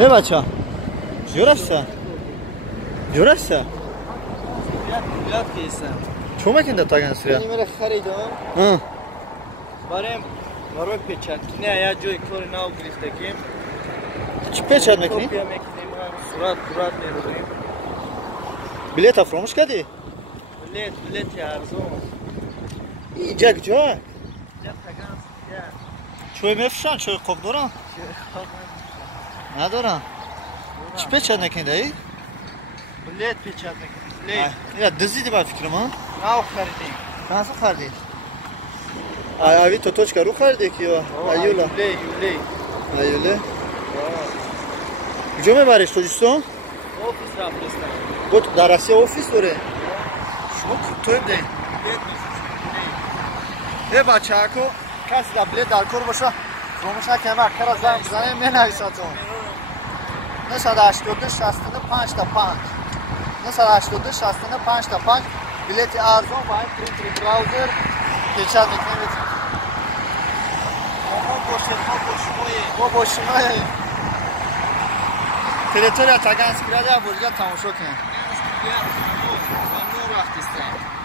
ای بچه جورسته جورسته بیاد کیسم چون مکن در تاگن سویا میره خریدم برای پیچت نه یا جای کار ناو گرفته کیم چی پیچت میکنی؟ کپیا میکنیم صورت میرویم بلیت افراموش کردی؟ بلیت ارزون ای جک جا تاگان چوی میفشن چوی خوب دارن؟ ندارن چی پیچت میکنی دایی؟ بلیت پیچت میکنیم یا دزدیدی با فکر من؟ ناو خریدیم کانسا خریدی؟ اوی تو توچکا رو خریدی که ایولا یولی ایوله کجا میبریش تو جستون؟ آفیس رفتستم بود در اسیا اوفیس داره شما توی بده ای بچه اکو کسی در بلیت در کار باشه فراموش نکنه اکر از زن بزنه می نویساتون 982 65 تا 5 982 65 تا 5 بلیت ارزان با این پرینتر براوزر پیچت میکنید ما با شمایه تریتوریا تاگانسکریا بولگا تماشا کنید من نور رفتستم